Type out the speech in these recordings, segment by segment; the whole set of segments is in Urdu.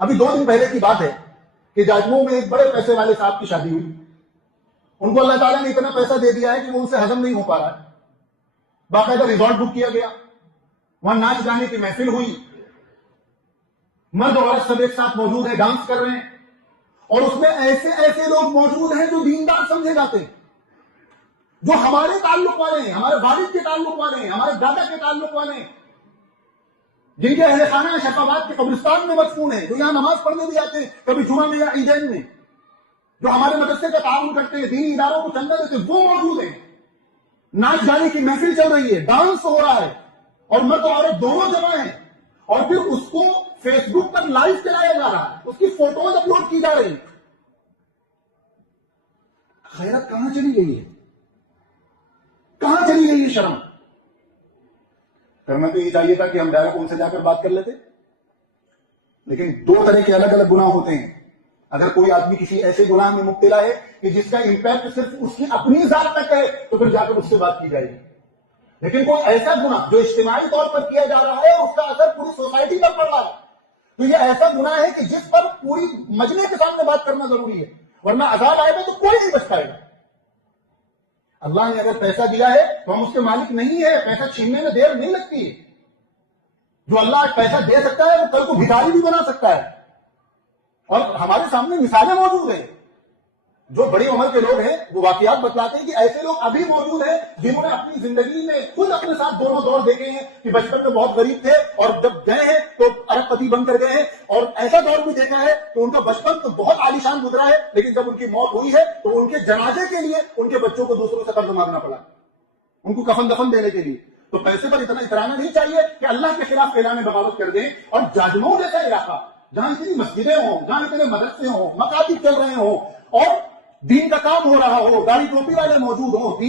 ابھی 2 دن پہلے کی بات ہے کہ جاجموں میں ایک بڑے پیسے والے صاحب کی شادی ہوئی. ان کو اللہ تعالیٰ نے اتنا پیسہ دے دیا ہے کہ وہ ان سے ہضم نہیں ہو پا رہا ہے. باقاعدہ ریزورٹ بک کیا گیا, وہاں ناچ گانے کی محفل ہوئی, مرد اور عورت سب ایک ساتھ موجود ہیں, ڈانس کر رہے ہیں, اور اس میں ایسے ایسے لوگ موجود ہیں جو دیندار سمجھے جاتے ہیں, جو ہمارے تعلق والے ہیں, ہمارے والد کے تعلق والے ہیں, ہمارے دادا کے تعلق والے ہیں, جن کے اہل خانہ شفاعت کے قبرستان میں مدفون ہیں, جو یہاں نماز پڑھنے بھی آتے ہیں کبھی جمعہ میں یا عیدین میں, جو ہمارے مدرسے کا تعاون کرتے ہیں, دینی اداروں کو چندہ دیتے ہیں, وہ موجود ہیں. ناچ گانے کی محفل چل رہی ہے, ڈانس ہو رہا ہے, اور مرد اور عورت دونوں جمع ہیں, اور پھر اس کو فیس بک پر لائیو چلایا جا رہا ہے, اس کی فوٹوز اپلوڈ کی جا رہی ہیں. خیرت کہاں چلی گئی ہے؟ کہاں چلی گئی ہے شرم؟ کرنا تو یہ چاہیے تھا کہ ہم ڈائریکٹ ان سے جا کر بات کر لیتے, لیکن 2 طرح کے الگ الگ گناہ ہوتے ہیں. اگر کوئی آدمی کسی ایسے گناہ میں مبتلا ہے کہ جس کا امپیکٹ صرف اس کی اپنی ذات تک ہے, تو پھر جا کر اس سے بات کی جائے گی. لیکن کوئی ایسا گناہ جو اجتماعی طور پر کیا جا رہا ہے, اس کا اثر پوری سوسائٹی پر پڑ رہا ہے, تو یہ ایسا گناہ ہے کہ جس پر پوری مجمع کے سامنے بات کرنا ضروری ہے, ورنہ عذاب آئے گا تو کوئی نہیں بچ پائے گا. اللہ نے اگر پیسہ دیا ہے تو ہم اس کے مالک نہیں ہے, پیسہ چھیننے میں دیر نہیں لگتی. جو اللہ آج پیسہ دے سکتا ہے وہ کل کو بھکاری بھی بنا سکتا ہے, اور ہمارے سامنے مثالیں موجود ہیں. جو بڑی عمر کے لوگ ہیں وہ واقعات بتلاتے ہیں کہ ایسے لوگ ابھی موجود ہیں جنہوں نے اپنی زندگی میں خود اپنے ساتھ دونوں دور دیکھے ہیں کہ بچپن میں بہت غریب تھے اور جب گئے ہیں تو ارب پتی بن کر گئے ہیں, اور ایسا دور بھی دیکھا ہے کہ ان کا بچپن تو بہت عالیشان گزرا ہے, لیکن جب ان کی موت ہوئی ہے تو ان کے جنازے کے لیے ان کے بچوں کو دوسروں سے قرض مانگنا پڑا, ان کو کفن دفن دینے کے لیے. تو پیسے پر اتنا اترانا نہیں چاہیے کہ اللہ کے خلاف اعلان بغاوت کر دیں. اور جاجموں جیسا علاقہ جہاں اتنی مسجدیں ہوں, جہاں اتنے مدرسے ہوں, مکاتب چل رہے ہوں, اور دین کا کام ہو رہا ہو, داڑھی ٹوپی والے موجود ہوں,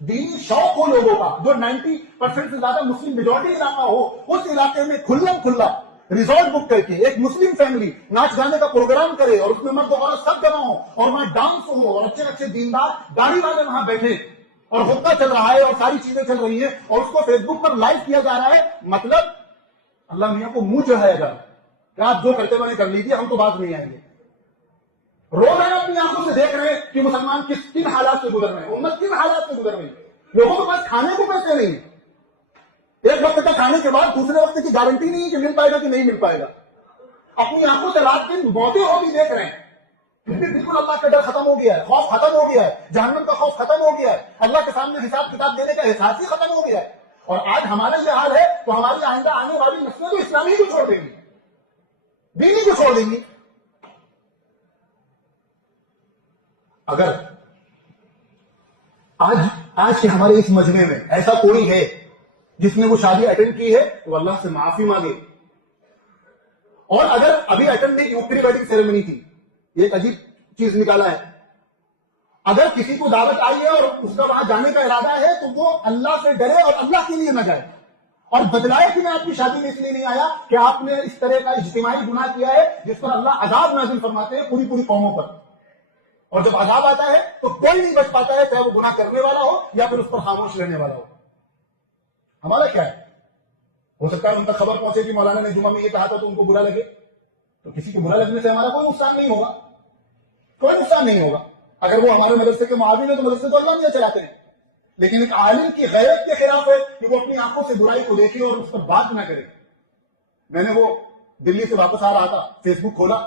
دینی شوق ہو لوگوں کا, جو 90% سے زیادہ مسلم میجورٹی علاقہ ہو, اس علاقے میں کھلم کھلا ریزورٹ بک کر کے ایک مسلم فیملی ناچ گانے کا پروگرام کرے, اور اس میں مرد و عورت سب جمع ہو, اور وہاں ڈانس ہو, اور اچھے اچھے دیندار داڑھی والے وہاں بیٹھے, اور خطبہ چل رہا ہے, اور ساری چیزیں چل رہی ہیں, اور اس کو فیس بک پر لائیو کیا جا رہا ہے. مطلب اللہ میاں کو منہ چڑھایا جا رہا ہے کہ آپ جو کرتے میں نے کر لیجیے, ہم تو بات نہیں آئیں گے. روزانہ اپنی آنکھوں سے دیکھ رہے ہیں کہ مسلمان کن حالات سے گزر رہے ہیں, امت کن حالات سے گزر رہی ہے. لوگوں کے پاس کھانے کو پیسے نہیں, ایک وقت کا کھانے کے بعد دوسرے وقت کی گارنٹی نہیں ہے کہ مل پائے گا کہ نہیں مل پائے گا. اپنی آنکھوں سے رات دن موتیں ہوتی دیکھ رہے ہیں, پھر بھی بالکل اللہ کا ڈر ختم ہو گیا ہے, خوف ختم ہو گیا ہے, جہنم کا خوف ختم ہو گیا ہے, اللہ کے سامنے حساب کتاب دینے کا احساس ہی ختم ہو گیا ہے. اور آج ہمارا یہ حال ہے تو ہماری آئندہ آنے والی نسلیں تو اسلامی کو چھوڑ دیں گی, دینی کو چھوڑ دیں گی. اگر آج کے ہمارے اس مجمع میں ایسا کوئی ہے جس نے وہ شادی اٹینڈ کی ہے تو اللہ سے معافی مانگے. اور اگر ابھی اٹینڈ نہیں کی, پری ویڈنگ سیریمنی تھی, ایک عجیب چیز نکالا ہے, اگر کسی کو دعوت آئی ہے اور اس کا وہاں جانے کا ارادہ ہے تو وہ اللہ سے ڈرے اور اللہ کے لیے نہ جائے, اور بدلائے کہ میں آپ کی شادی میں اس لیے نہیں آیا کہ آپ نے اس طرح کا اجتماعی گناہ کیا ہے جس پر اللہ عذاب نازل فرماتے ہیں پوری قوموں پر. اور جب عذاب آتا ہے تو کوئی نہیں بچ پاتا ہے, چاہے وہ گناہ کرنے والا ہو یا پھر اس پر خاموش رہنے والا ہو. ہمارا کیا ہے, ہو سکتا ہے ان تک خبر پہنچے کہ مولانا نے جمعہ میں یہ کہا تھا تو ان کو برا لگے, تو کسی کو برا لگنے سے ہمارا کوئی نقصان نہیں ہوگا, کوئی نقصان نہیں ہوگا. اگر وہ ہمارے مدرسے کے معاون ہے تو مدرسے تو اللہ نے چلاتے ہیں, لیکن ایک عالم کی غیرت کے خلاف ہے کہ وہ اپنی آنکھوں سے برائی کو دیکھے اور اس پر بات نہ کرے. میں نے وہ دلی سے واپس آ رہا تھا, فیس بک کھولا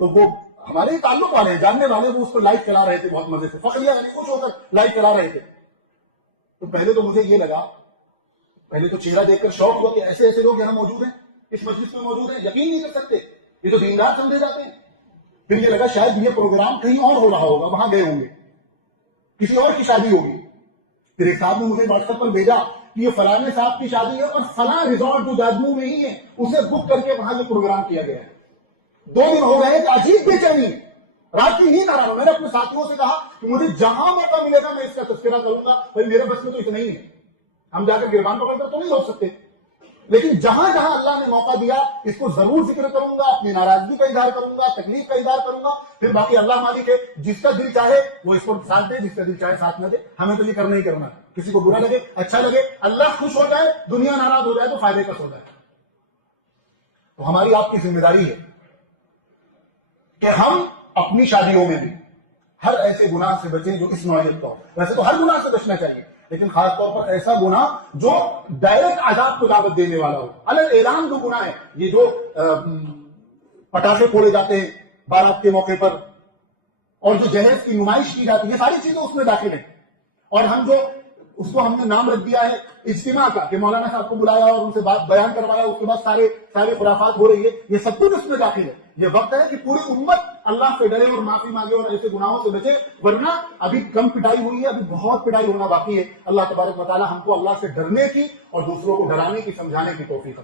تو وہ ہمارے ہی تعلق والے ہیں, جاننے والے, وہ اس کو لائیو چلا رہے تھے بہت مزے سے, فخریہ خوش ہو کر لائیو چلا رہے تھے. تو پہلے تو مجھے یہ لگا, پہلے تو چہرہ دیکھ کر شوق ہوا کہ ایسے ایسے لوگ یہاں موجود ہیں, اس مجلس میں موجود ہیں, یقین نہیں کر سکتے, یہ تو دیندار سمجھے جاتے ہیں. پھر یہ لگا شاید یہ پروگرام کہیں اور ہو رہا ہوگا, وہاں گئے ہوں گے, کسی اور کی شادی ہوگی. پھر ایک صاحب نے مجھے واٹس ایپ پر بھیجا کہ یہ فلانے صاحب کی شادی ہے اور فلاں ریزورٹ جو جاجموں میں ہی ہے اسے بک کر کے وہاں یہ پروگرام کیا گیا ہے. 2 دن ہو گئے کہ عجیب بے چینی, رات کی نیند آ رہا ہوں. میں نے اپنے ساتھیوں سے کہا کہ مجھے جہاں موقع ملے گا میں اس کا تذکرہ کروں گا, بھائی میرے بس میں تو اتنا ہی ہے, ہم جا کر گربان پکڑ کر تو نہیں روک سکتے, لیکن جہاں جہاں اللہ نے موقع دیا اس کو ضرور ذکر کروں گا, اپنی ناراضگی کا اظہار کروں گا, تکلیف کا اظہار کروں گا. پھر باقی اللہ مالک ہے, جس کا دل چاہے وہ اس کو ساتھ دے, جس کا دل چاہے ساتھ نہ دے. ہمیں تو یہ کرنا ہی کرنا, کسی کو برا لگے اچھا لگے, اللہ خوش ہو جائے, دنیا ناراض ہو جائے تو فائدے کا سودا ہے. تو ہماری آپ کی ذمہ داری ہے کہ ہم اپنی شادیوں میں بھی ہر ایسے گناہ سے بچیں جو اس نوعیت کا ہو. ویسے تو ہر گناہ سے بچنا چاہیے، لیکن خاص طور پر ایسا گناہ جو ڈائریکٹ عذاب کو دعوت دینے والا ہو. الگ اعلان جو گناہ ہے، یہ جو پٹاخے پھوڑے جاتے ہیں بارات کے موقع پر اور جو جہیز کی نمائش کی جاتی ہے، یہ ساری چیزیں اس میں داخل ہیں. اور ہم جو اس کو ہم نے نام رکھ دیا ہے اجتماع کا، کہ مولانا صاحب کو بلایا اور ان سے بات بیان کروایا، اس کے بعد سارے خرافات ہو رہی ہے، یہ سب کچھ اس میں داخل ہے. یہ وقت ہے کہ پوری امت اللہ سے ڈرے اور معافی مانگے اور ایسے گناہوں سے بچے، ورنہ ابھی کم پٹائی ہوئی ہے، ابھی بہت پٹائی ہونا باقی ہے. اللہ تبارک و تعالی ہم کو اللہ سے ڈرنے کی اور دوسروں کو ڈرانے کی، سمجھانے کی توفیق